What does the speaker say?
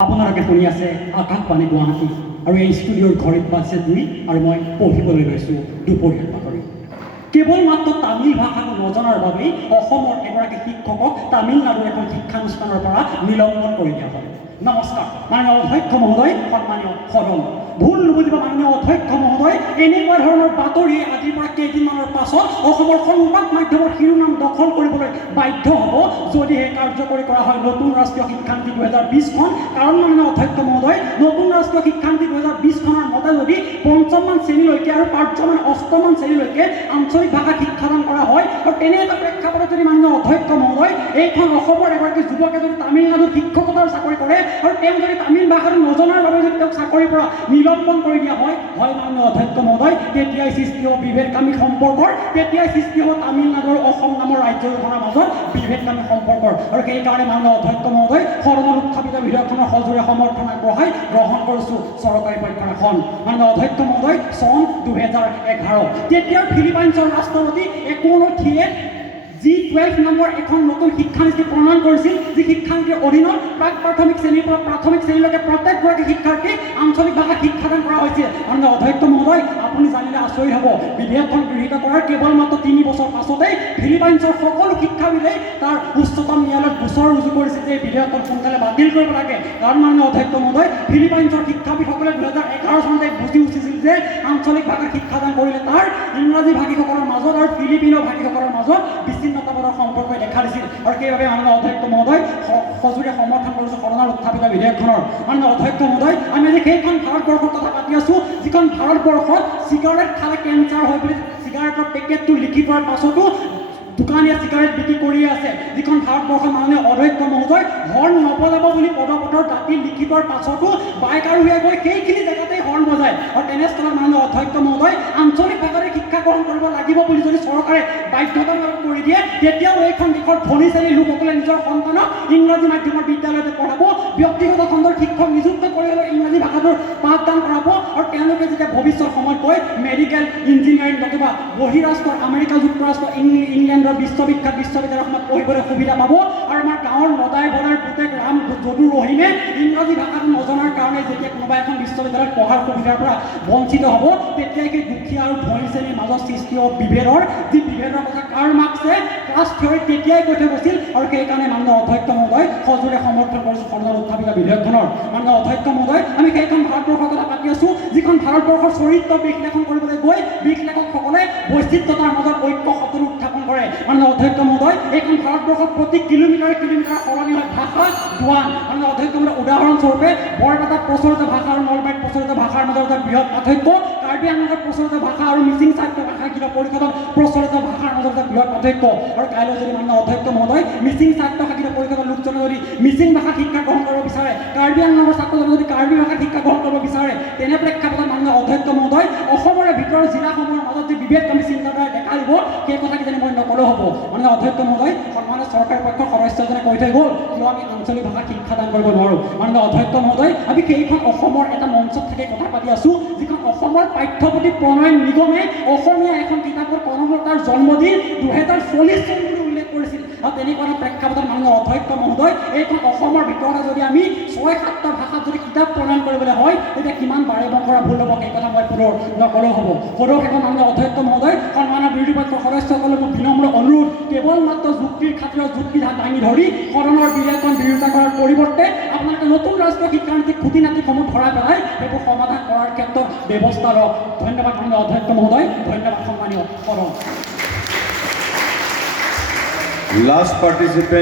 আপোনালোকে শুনি আছে আকাশবাণী গুৱাহাটী আৰু এই ষ্টুডিঅ'ৰ ঘড়ীত বাজে 2 আৰু মই পঢ়িবলৈ লৈছোঁ দুপৰীয়াৰ বাতৰি। কেৱল মাত্ৰ তামিল ভাষাটো নজনাৰ বাবেই অসমৰ এগৰাকী শিক্ষকক তামিলনাডুৰ এখন শিক্ষানুষ্ঠানৰ পৰা নিলম্বন কৰি দিয়া হয়। নমস্কাৰ মাননীয় অধ্যক্ষ মহোদয়, সন্মানীয় সদন। ভুল নুবুজিব মাননীয় অধ্যক্ষ মহোদয়, এনেকুৱা ধৰণৰ বাতৰি আজিৰ পৰা কেইদিনমানৰ পাছত অসমৰ সংবাদ মাধ্যমৰ শিৰোনাম দখল কৰিবলৈ বাধ্য হ'ব যদিহে কাৰ্যকৰী কৰা হয় নতুন ৰাষ্ট্ৰীয় শিক্ষানীতি 2020খন। কাৰণ মাননীয় অধ্যক্ষ মহোদয়, নতুন ৰাষ্ট্ৰীয় শিক্ষানীতি 2020খনৰ মতে যদি পঞ্চমমান শ্ৰেণীলৈকে আৰু পাঠ্যমান অষ্টমমান শ্ৰেণীলৈকে আঞ্চলিক ভাষাত শিক্ষাদান কৰা হয় আৰু তেনে এটা প্ৰেক্ষাপটত যদি মাননীয় অধ্যক্ষ মহোদয় এইখন অসমৰ এগৰাকী যুৱকে যদি তামিলনাডুত শিক্ষকতাৰ চাকৰি কৰে আৰু তেওঁ যদি তামিল ভাষাটো নজনাৰ বাবে যদি তেওঁক চাকৰিৰ পৰা নিলম্বন কৰি দিয়া হয় মাননীয় অধ্যক্ষ মহোদয়, তেতিয়াই সৃষ্টি হ'ব বিভেদকামী সম্পৰ্কৰ, তেতিয়াই সৃষ্টি হ'ব তামিলনাডু আৰু অসম নামৰ ৰাজ্য দুখনৰ মাজত বিভেদকামী সম্পৰ্কৰ। আৰু সেইকাৰণে মাননীয় অধ্যক্ষ মহোদয়, সদনত উত্থাপিত বিধেয়কখনৰ সজোৰে সমৰ্থন আগবঢ়াই গ্ৰহণ কৰিছোঁ চৰকাৰী পক্ষৰ এখন। মাননীয় অধ্যক্ষ মহোদয়, চন 2011 তেতিয়াৰ ফিলিপাইনছৰ ৰাষ্ট্ৰপতি একোনোথিয়ে G12 নম্বৰ এখন নতুন শিক্ষানীতি প্ৰণয়ন কৰিছিল, যি শিক্ষানীতিৰ অধীনত প্ৰাক প্ৰাথমিক শ্ৰেণীৰ পৰা প্ৰাথমিক শ্ৰেণীলৈকে প্ৰত্যেকগৰাকী শিক্ষাৰ্থীক আঞ্চলিক ভাষাত শিক্ষাদান কৰা হৈছিল। মাননীয় অধ্যক্ষ মহোদয়, আপুনি জানিলে আচৰিত হ'ব, বিধেয়কখন গৃহীত কৰাৰ কেৱল মাত্ৰ 3 বছৰ পাছতেই ফিলিপাইনছৰ সকলো শিক্ষাবিদে তাৰ উচ্চতম ন্যায়ালয়ত গোচৰ ৰুজু কৰিছিল যে বিধেয়কখন সোনকালে বাতিল কৰিব লাগে। কাৰণ মাননীয় অধ্যক্ষ মহোদয়, ফিলিপাইনছৰ শিক্ষাবিদসকলে 2011 চনতে বুজি উঠিছিল যে আঞ্চলিক ভাষাত শিক্ষাদান কৰিলে তাৰ ইংৰাজী ভাষীসকলৰ মাজত আৰু ফিলিপিনো ভাষীসকলৰ মাজত বিচ্ছিন্নতাবাদৰ সম্পৰ্ক দেখা দিছিল। আৰু সেইবাবে মাননীয় অধ্যক্ষ মহোদয়, সজোৰে সমৰ্থন কৰিছোঁ সদনৰ উত্থাপিত বিধেয়কখনৰ। মাননীয় অধ্যক্ষ মহোদয়, আমি আজি সেইখন ভাৰতবৰ্ষৰ কথা পাতি আছোঁ যিখন ভাৰতবৰ্ষত চিগাৰেট খালে কেঞ্চাৰ হয় বুলি চিগাৰেটৰ পেকেটটো লিখি থোৱাৰ পাছতো দোকানীয়ে চিগাৰেট বিক্ৰী কৰি আছে, যিখন ভাৰতবৰ্ষৰ মাননীয় অধ্যক্ষ মহোদয় হৰ্ণ নবজাব বুলি পদপথৰ দাঁতি লিখি থোৱাৰ পাছতো বাইক আৰোহীয়ে গৈ সেইখিনি জেগাতেই হৰ্ণ বজায়। আৰু তেনেস্থলত মাননীয় অধ্যক্ষ মহোদয়, আঞ্চলিক ভাষাৰে শিক্ষা গ্ৰহণ কৰিব লাগিব বুলি যদি চৰকাৰে বাধ্যতামূলক কৰি দিয়ে, তেতিয়াও এইখন দেশৰ ধনী শ্ৰেণীৰ লোকসকলে নিজৰ সন্তানক ইংৰাজী মাধ্যমৰ বিদ্যালয়তে পঢ়াব, ব্যক্তিগত খণ্ডৰ শিক্ষক নিযুক্ত কৰি হ'লেও ইংৰাজী ভাষাটোৰ পাঠদান কৰাব। আৰু তেওঁলোকে যেতিয়া ভৱিষ্যত সময়ত গৈ মেডিকেল, ইঞ্জিনিয়াৰিং নতুবা বহিৰাষ্ট্ৰৰ আমেৰিকা যুক্তৰাষ্ট্ৰ, ইংলেণ্ডৰ বিশ্ববিখ্যাত বিশ্ববিদ্যালয়খনত পঢ়িবলৈ সুবিধা পাব। আৰু আমাৰ গাঁৱৰ নদাই বদাই পুতেক ৰাম যদু ৰহিমে ইংৰাজী ভাষাটো নজনাৰ কাৰণে যেতিয়া কোনোবা এখন বিশ্ববিদ্যালয়ত পঢ়াৰ সুবিধাৰ পৰা বঞ্চিত হ'ব, তেতিয়াই সেই দুখীয়া আৰু ধনী শ্ৰেণীৰ মাজত সৃষ্টি হ'ব বিভেদৰ, যি বিভেদৰ কথা কাৰ্ল মাৰ্ক্সে ক্লাছ থিয়ৰীত তেতিয়াই কৈ থৈ গৈছিল। আৰু সেইকাৰণে মাননীয় অধ্যক্ষ মহোদয়, সজোৰে সমৰ্থন কৰিছোঁ সদনত উত্থাপিত বিধেয়কখনৰ। মাননীয় অধ্যক্ষ মহোদয়, আমি সেইখন ভাৰতবৰ্ষৰ কথা পাতি আছোঁ যিখন ভাৰতবৰ্ষৰ চৰিত্ৰ বিশ্লেষণ কৰিবলৈ গৈ বিশ্লেষকসকলে বৈচিত্ৰতাৰ মাজত ঐক্য সতন উত্থাপন কৰে। মাননীয় অধ্যক্ষ মহোদয়, এইখন ভাৰতবৰ্ষত প্ৰতি কিলোমিটাৰ সলনি হয় ভাষা দোৱান। মাননীয় অধ্যক্ষ মহোদয়, উদাহৰণস্বৰূপে বৰপেটাত প্ৰচলিত ভাষা আৰু নলবাৰীত প্ৰচলিত ভাষাৰ মাজত এটা বৃহৎ পাৰ্থক্য, কাৰ্বি আংলঙত প্ৰচলিত ভাষা আৰু মিচিং সাহিত্য ভাষা শিক্ষা পৰিষদত প্ৰচলিত ভাষাৰ মাজত এটা বৃহৎ পাৰ্থক্য। আৰু কাইলৈ যদি মাননীয় অধ্যক্ষ মহোদয়, মিচিং সাহিত্য শিক্ষা পৰিষদৰ লোকজনে যদি মিচিং ভাষাত শিক্ষা গ্ৰহণ কৰিব বিচাৰে, কাৰ্বি আংলঙৰ ছাত্ৰজনে যদি কাৰ্বি ভাষাত শিক্ষা গ্ৰহণ কৰিব বিচাৰে, তেনে প্ৰেক্ষাপটত মাননীয় অধ্যক্ষ মহোদয়, অসমৰে ভিতৰৰ জিলাসমূহৰ মাজত যি বিভেদকামী চিন্তাধাৰা দেখা দিব, সেই কথা কিজানি মই নকলেও হ'ব। মাননীয় অধ্যক্ষ মহোদয়, সন্মানীয় চৰকাৰী পক্ষৰ সদস্যজনে কৈ থৈ গ'ল কিয় আমি আঞ্চলিক ভাষাত শিক্ষাদান কৰিব নোৱাৰোঁ। মাননীয় অধ্যক্ষ মহোদয়, আমি সেইখন অসমৰ এটা মঞ্চত থাকি কথা পাতি আছোঁ যিখন অসমৰ পাঠ্যপুথি প্ৰণয়ন নিগমে অসমীয়া এখন কিতাপৰ কৰ্মকৰ্তাৰ জন্মদিন 2040 চন বুলি উল্লেখ কৰিছিল। আৰু তেনেকুৱা এটা প্ৰেক্ষাপটত মাননীয় অধ্যক্ষ মহোদয়, এইখন অসমৰ ভিতৰতে যদি আমি 6-7টা ভাষাত যদি কিতাপ প্ৰণয়ন কৰিবলৈ হয়, তেতিয়া কিমান বাৰে বংশৰা ভুল হ'ব, সেই কথা মই পুনৰ নকলেও হ'ব। সদৌ শেষত মাননীয় অধ্যক্ষ মহোদয়, সন্মানীয় বিৰোধী পক্ষৰ সদস্যসকলৰ মোৰ বিনম্ৰ অনুৰোধ, কেৱল মাত্ৰ যুক্তিৰ খাতিৰত যুক্তি দাঙি ধৰি সদনৰ বিধেয়কখন বিৰোধিতা কৰাৰ পৰিৱৰ্তে আপোনালোকে নতুন ৰাষ্ট্ৰীয় শিক্ষানীতিৰ খুঁটি নাতিসমূহ ধৰাই পেলাই সেইবোৰ সমাধান কৰাৰ ক্ষেত্ৰত ব্যৱস্থা লওক। ধন্যবাদ মাননীয় অধ্যক্ষ মহোদয়, ধন্যবাদ সন্মানীয় সদন। Last participant.